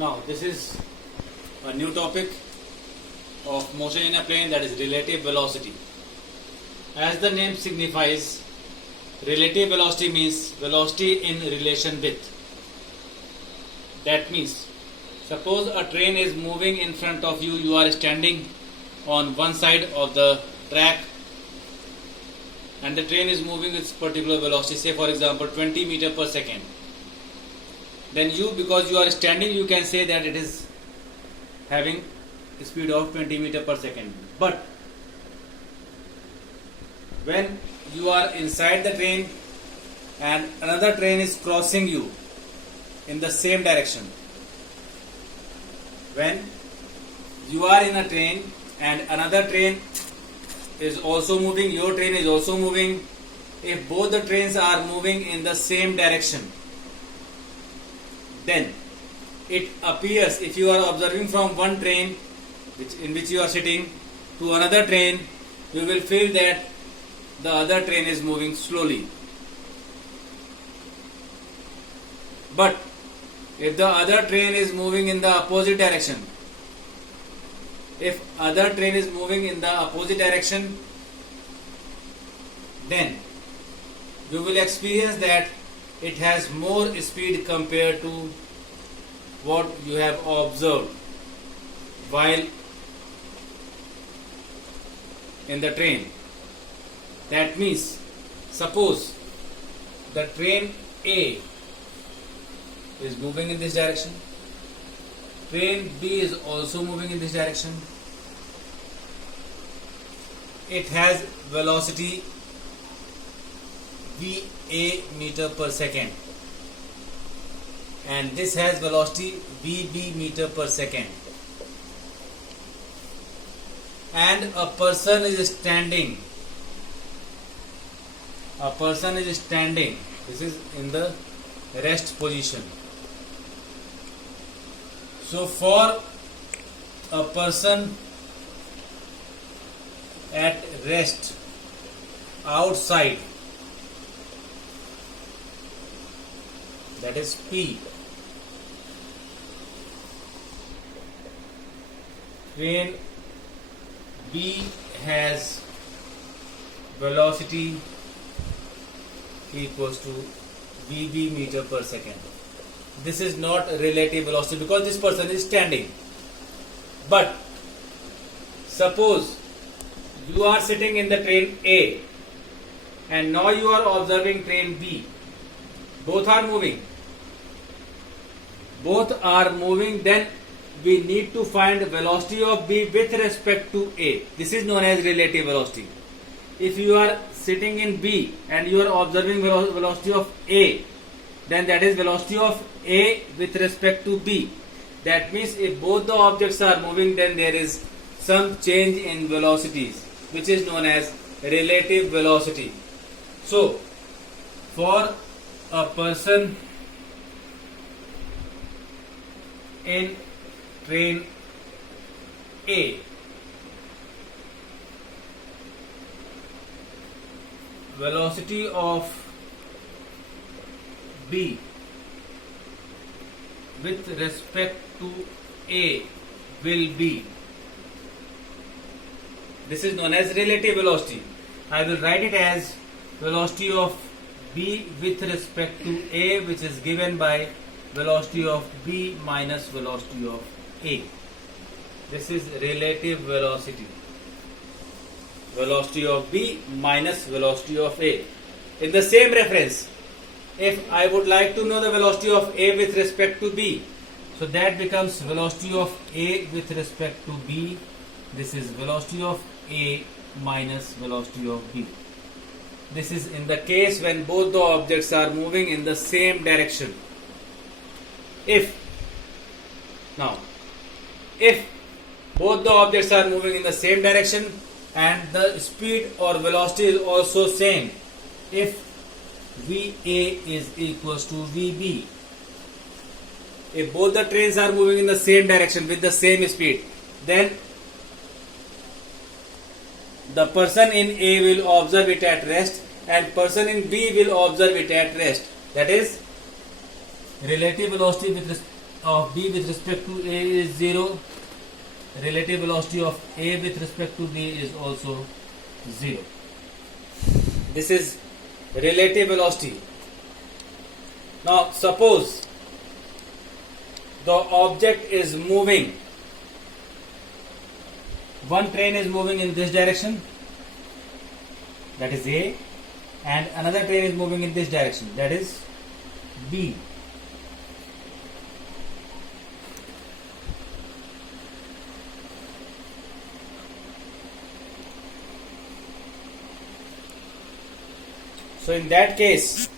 Now this is a new topic of motion in a plane, that is relative velocity. As the name signifies, relative velocity means velocity in relation with. That means, suppose a train is moving in front of you, you are standing on one side of the track and the train is moving with particular velocity, say for example 20 meter per second. Then you, because you are standing, you can say that it is having a speed of 20 meter per second. But when you are inside the train and another train is crossing you in the same direction, when you are in a train and another train is also moving, your train is also moving, if both the trains are moving in the same direction, then it appears, if you are observing from one train in which you are sitting to another train, you will feel that the other train is moving slowly. But if the other train is moving in the opposite direction, then you will experience that it has more speed compared to what you have observed while in the train. That means, suppose the train A is moving in this direction, train B is also moving in this direction. It has velocity VA meter per second and this has velocity VB meter per second, and a person is standing, this is in the rest position. So for a person at rest outside, that is P, train B has velocity equals to VB meter per second. This is not relative velocity because this person is standing. But suppose you are sitting in the train A and now you are observing train B. Both are moving, then we need to find velocity of B with respect to A. This is known as relative velocity. If you are sitting in B and you are observing velocity of A, then that is velocity of A with respect to B. That means if both the objects are moving, then there is some change in velocities, which is known as relative velocity. So for a person in train A, velocity of B with respect to A will be, this is known as relative velocity. I will write it as velocity of B with respect to A, which is given by velocity of B minus velocity of A. This is relative velocity. Velocity of B minus velocity of A. In the same reference, if I would like to know the velocity of A with respect to B, so that becomes velocity of A with respect to B. This is velocity of A minus velocity of B. This is in the case when both the objects are moving in the same direction. If both the objects are moving in the same direction and the speed or velocity is also same, if VA is equals to VB, if both the trains are moving in the same direction with the same speed, then the person in A will observe it at rest and person in B will observe it at rest. That is relative velocity with of B with respect to A is 0. Relative velocity of A with respect to B is also 0. This is relative velocity. Now suppose the object is moving. One train is moving in this direction, that is A, and another train is moving in this direction, that is B. So in that case,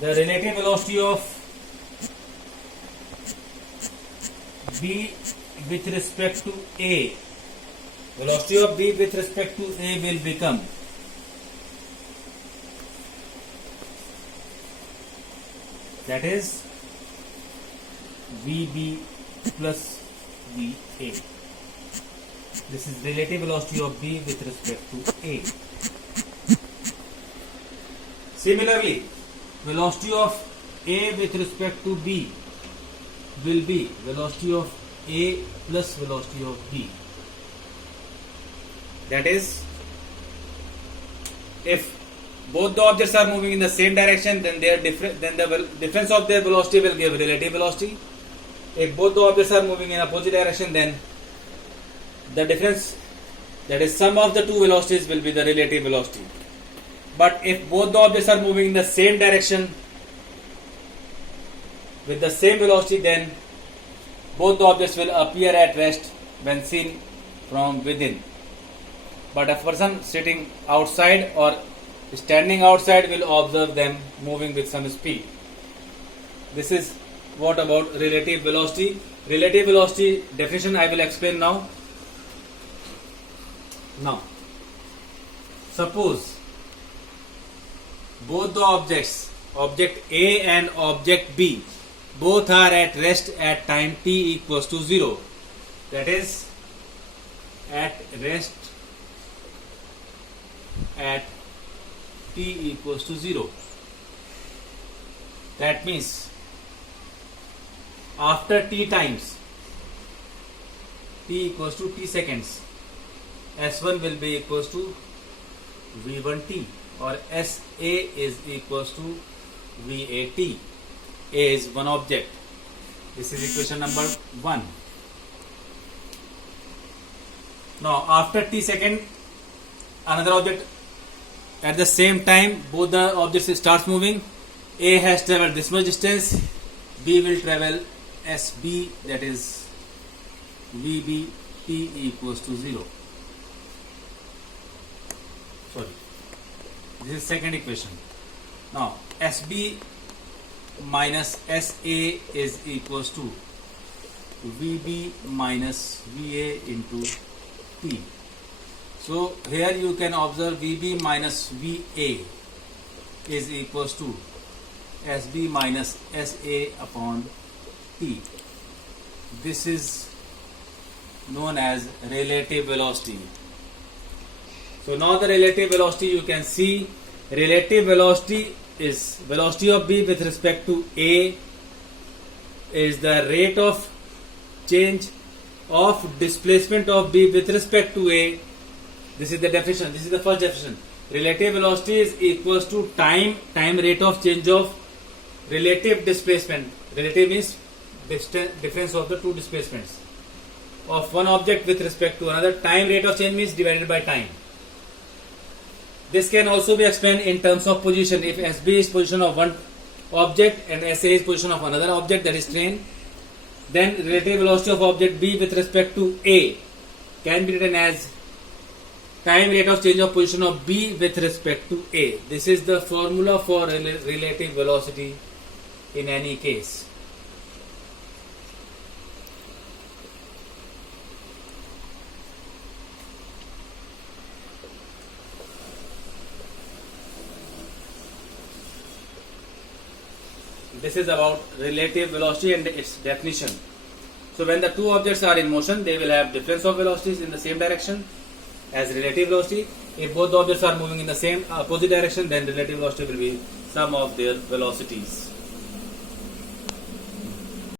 the relative velocity of B with respect to A, velocity of B with respect to A will become that is VB plus VA. This is relative velocity of B with respect to A. Similarly, velocity of A with respect to B will be velocity of A plus velocity of B. That is, if both the objects are moving in the same direction, then the difference of their velocity will give relative velocity. If both the objects are moving in opposite direction, then the difference, that is sum of the two velocities, will be the relative velocity. But if both the objects are moving in the same direction with the same velocity, then both the objects will appear at rest when seen from within. But a person sitting outside or standing outside will observe them moving with some speed. This is what about relative velocity. Relative velocity definition I will explain now. Now, suppose both the objects, object A and object B, both are at rest at time t equals to 0. That is, at rest at t equals to 0. That means after t times, t equals to t seconds, S1 will be equals to V1t, or SA is equals to VAT. A is one object. This is equation number 1. Now after t second, another object at the same time, both the objects starts moving. A has traveled this much distance, B will travel SB, that is VB, t equals to 0. Sorry, this is second equation. Now SB minus SA is equals to VB minus VA into T. So here you can observe VB minus VA is equals to SB minus SA upon T. This is known as relative velocity. So now the relative velocity, you can see relative velocity is velocity of B with respect to A is the rate of change of displacement of B with respect to A. This is the definition. This is the first definition. Relative velocity is equals to time rate of change of relative displacement. Relative means difference of the two displacements of one object with respect to another. Time rate of change means divided by time. This can also be explained in terms of position. If SB is position of one object and SA is position of another object, that is train, then relative velocity of object B with respect to A can be written as time rate of change of position of B with respect to A. This is the formula for relative velocity in any case. This is about relative velocity and its definition. So when the two objects are in motion, they will have difference of velocities in the same direction as relative velocity. If both the objects are moving in the same opposite direction, then relative velocity will be sum of their velocities.